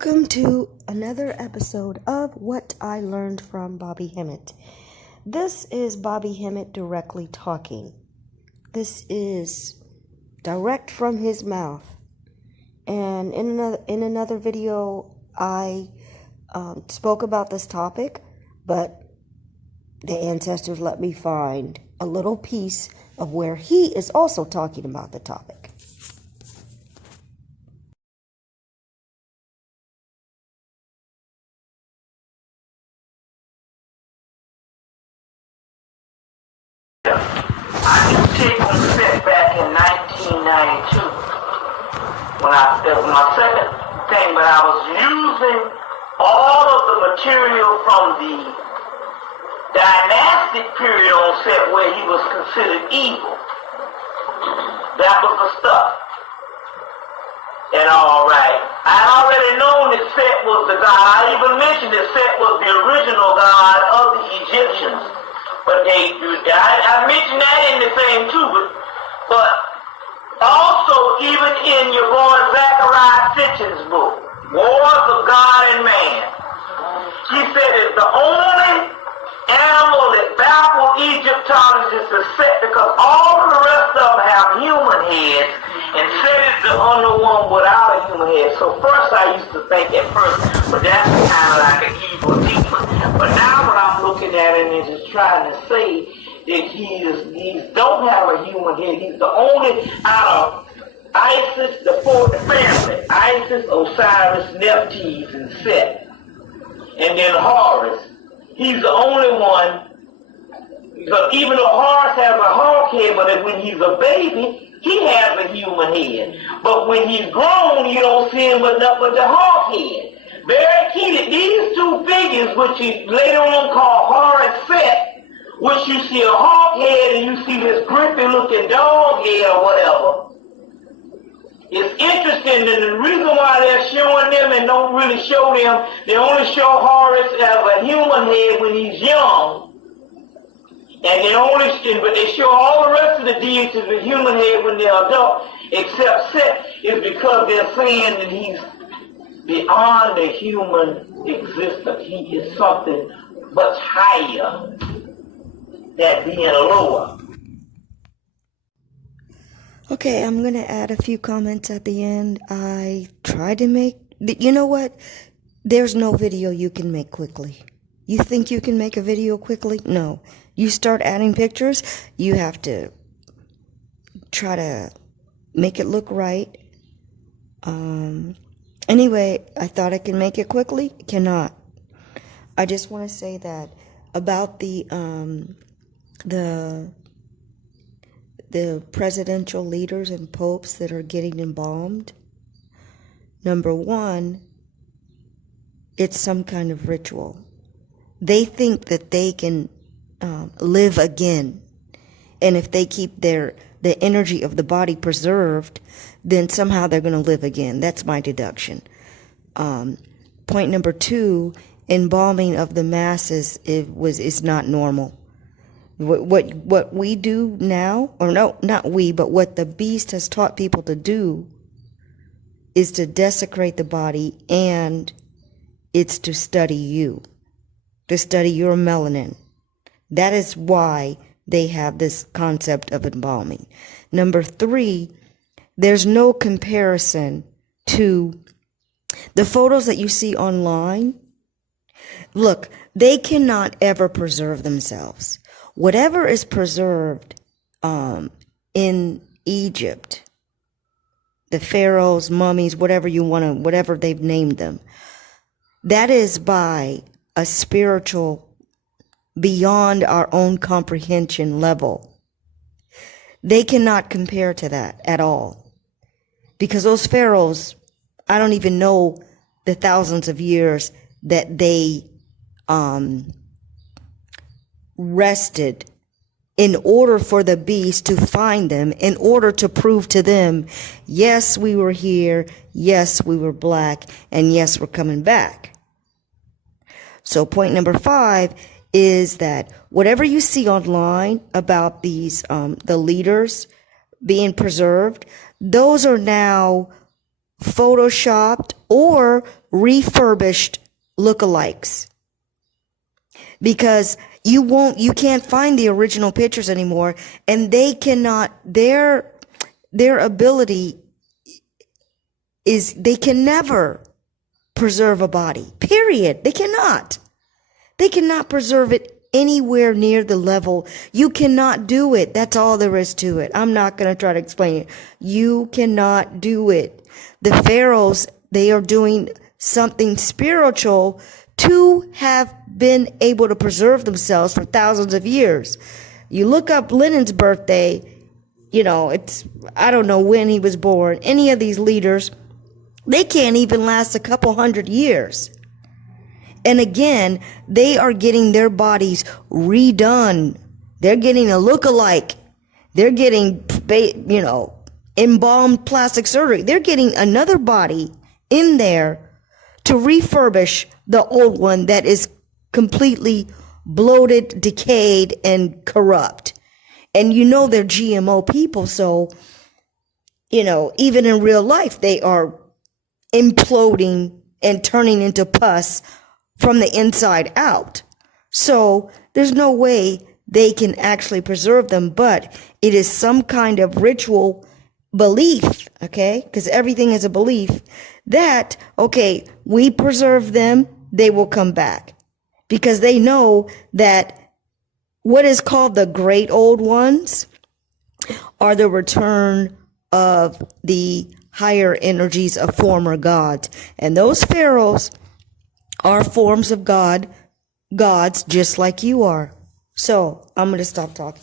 Welcome to another episode of What I Learned from Bobby Hemmit. This is Bobby Hemmit directly talking. This is direct from his mouth. And in another video, I spoke about this topic, but the ancestors let me find a little piece of where he is also talking about the topic. I used to take on set back in 1992 when that was my second thing, but I was using all of the material from the dynastic period on set where he was considered evil. That was the stuff. And alright, I had already known that Set was the god. I even mentioned that Set was the original god of the Egyptians. But I mentioned that in the thing too, but also even in your boy Zachariah Sitchin's book, Wars of God and Man, he said it's the only animal that baffled Egyptologists is Set, because all of the rest of them have human heads, and Set is the only one without a human head. So first I used to think at first, but that's kind of like an evil demon. But now what I'm looking at him is just trying to say that he don't have a human head. He's the only out of Isis, the family, Isis, Osiris, Nephthys, and Set, and then Horus. He's the only one, because even though Horus has a hawk head, but when he's a baby, he has a human head. But when he's grown, you don't see him with nothing but the hawk head. Very key that these two figures, which he later on called Horus Set, which you see a hawk head and you see this grippy looking dog head or whatever, it's interesting, and the reason why they're showing them and don't really show them, they only show Horus as a human head when he's young, and but they show all the rest of the deities with human head when they're adult, except Set, is because they're saying that he's beyond the human existence. He is something much higher than being lower. Okay, I'm going to add a few comments at the end. I tried to make, you know what? There's no video you can make quickly. You think you can make a video quickly? No. You start adding pictures, you have to try to make it look right. Anyway, I thought I could make it quickly. Cannot. I just want to say that about the presidential leaders and popes that are getting embalmed. Number one, it's some kind of ritual. They think that they can live again, and if they keep the energy of the body preserved, then somehow they're going to live again. That's my deduction. Point number two, embalming of the masses is not normal. What we do now, or no, not we, but what the beast has taught people to do is to desecrate the body, and it's to study you, to study your melanin. That is why they have this concept of embalming. Number three, there's no comparison to the photos that you see online. Look, they cannot ever preserve themselves. Whatever is preserved in Egypt, the pharaohs, mummies, whatever they've named them, that is by a spiritual, beyond our own comprehension level. They cannot compare to that at all. Because those pharaohs, I don't even know the thousands of years that they rested in order for the beast to find them, in order to prove to them, yes, we were here, yes, we were black, and yes, we're coming back. So point number five is that whatever you see online about these, the leaders being preserved, those are now photoshopped or refurbished lookalikes, because you can't find the original pictures anymore, and they cannot, their ability is they can never preserve a body, period. They cannot preserve it anywhere near the level. You cannot do it. That's all there is to it. I'm not going to try to explain it. You cannot do it. The pharaohs, they are doing something spiritual to have been able to preserve themselves for thousands of years. You look up Lenin's birthday, I don't know when he was born. Any of these leaders, they can't even last a couple hundred years. And again, they are getting their bodies redone. They're getting a look-alike. They're getting, embalmed plastic surgery. They're getting another body in there to refurbish the old one that is completely bloated, decayed, and corrupt. And they're GMO people, so, even in real life, they are imploding and turning into pus from the inside out. So there's no way they can actually preserve them, but it is some kind of ritual belief, okay? Because everything is a belief that, okay, we preserve them, they will come back. Because they know that what is called the great old ones are the return of the higher energies of former gods. And those pharaohs are forms of gods just like you are. So I'm going to stop talking.